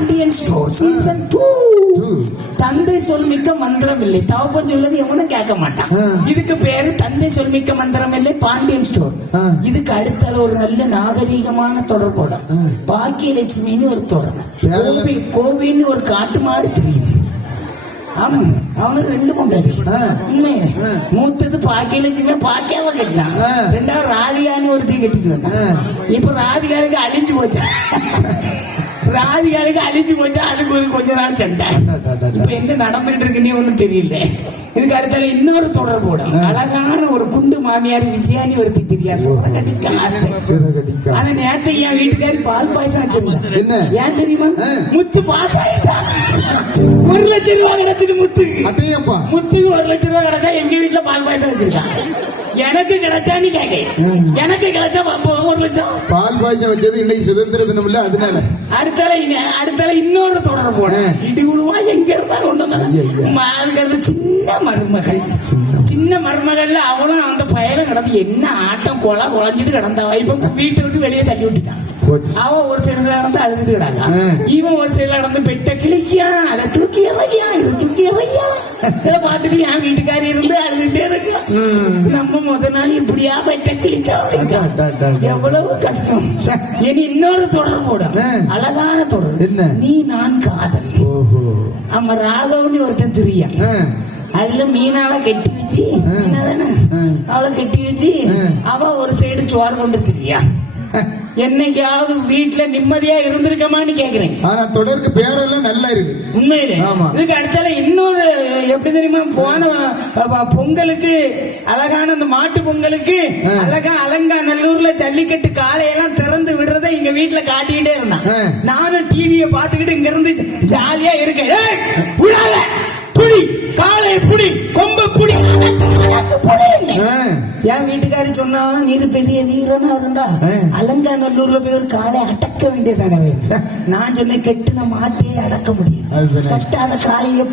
Pandian store season two. தந்தை சொல்மிக்க மந்திரம் இல்லை தவப்பன் சொல்லது எவனும் கேட்க மாட்டான். இதுக்கு பேரு தந்தை சொல்மிக்க மந்திரம் இல்லை பாண்டியன் ஸ்டோர். இதுக்கு அடுத்தால ஒரு நல்ல நாகரீகமான தொடர்போடம் ஆ. பாக்கியலட்சுமின்னு ஒரு தொடர்? கோபி கோபின்னு ஒரு காட்டு மாடு தெரியுது ஆமா அவனுக்கு ரெண்டு பொண்டாடி ஆ. உண்மையிலே. மூத்தது பாக்கியலட்சுமி பாக்கியாவ கட்டினான். ரெண்டாவது ராதிகான்னு ஒருத்தி கட்டிட்டு வந்தான். இப்ப ராதிகாலுக்கு அழிஞ்சு போச்சா ராதிகாலுக்கு அழிஞ்சு போச்சா அதுக்கு ஒரு கொஞ்ச நாள் சண்டை. இப்ப எங்க நடந்துட்டு இருக்குன்னு ஒண்ணும் தெரியல. இதுக்கு அடுத்தால இன்னொரு தொடர் போடும். அழகான ஒரு குண்டு மாமியார் விஜயானி ஒருத்தி தெரியா கட்டிக்க ஆசை. ஆனா நேத்து என் வீட்டுக்காரி பால் பாயசம் வச்சிருந்தா. என்ன? ஏன் தெரியுமா. முத்து பாஸ் ஆயிட்டா. ஒரு லட்சம் ரூபாய் கிடைச்சிட்டு முத்துக்கு முத்துக்கு ஒரு லட்சம் ரூபாய் கிடைச்சா எங்க வீட்டுல பால் பாயசம் வச்சிருக்கான் எனக்கு கிடைச்சான்னு கேட்க எனக்கு கிடைச்சா ஒரு லட்சம். பால் பாய்ச்சம் வச்சது இன்னைக்கு சுதந்திர தினம் இல்ல அதனால. அடுத்தால அடுத்தால இன்னொரு தொடர் ஆ. இடி உழுவா எங்க இருந்தா கொண்டு. வந்தாங்க சின்ன மருமகள். சின்ன. மருமகள்ல அவனும் அந்த பயலும் கிடந்து என்ன ஆட்டம் கொலை குழஞ்சிட்டு கிடந்தவ இப்ப வீட்டை விட்டு வெளியே தள்ளி விட்டுட்டான். அவன் ஒரு சைடுல நடந்து அழுதுட்டு கிடாங்க. இவன் ஒரு சைடுல நடந்து பெட்ட கிழிக்கியா? அதை தூக்கிய வையா இதை இதை பார்த்துட்டு என் வீட்டுக்காரி இருந்து அழுதுட்டே இருக்கா. நம்ம முத நாள் இப்படியா பெட்ட கிழிச்சா. எவ்வளவு கஷ்டம். இனி இன்னொரு தொடர் போடும். அழகான தொடர் என்ன? நீ நான் காதல் ஓஹோ அவன் ராகவன்னு ஒருத்தன் தெரியும் ஆ. அதுல மீனால கட்டி வச்சு. அவளை கட்டி வச்சு. அவ ஒரு சைடு சோறு கொண்டு திரியா என்னைக்காவது வீட்டுல நிம்மதியா இருந்திருக்கமான்னு கேக்குறேன் ஆனா தொடருக்கு பேரெல்லாம் நல்லா இருக்கு உண்மையிலே ஆமா. இதுக்கு அடுத்தால எப்படி தெரியுமா போன பொங்கலுக்கு அழகான அந்த மாட்டு பொங்கலுக்கு. அழகா அலங்கா நல்லூர்ல ஜல்லிக்கட்டு காளையெல்லாம் திறந்து விடுறத எங்க வீட்டுல காட்டிக்கிட்டே இருந்தான். நானும் டிவியை பார்த்துக்கிட்டு இங்க இருந்து ஜாலியா இருக்கேன் புடி காளைய புடி கொம்ப புடி. என் வீட்டுக்காரி சொன்னா நீர் பெரிய வீரனா இருந்தா. அலங்காநல்லூர்ல போய் ஒரு காளை அடக்க வேண்டியதானவே நான் சொன்னேன் கெட்டுன மாட்டையே அடக்க முடியும். கட்டாத காளையை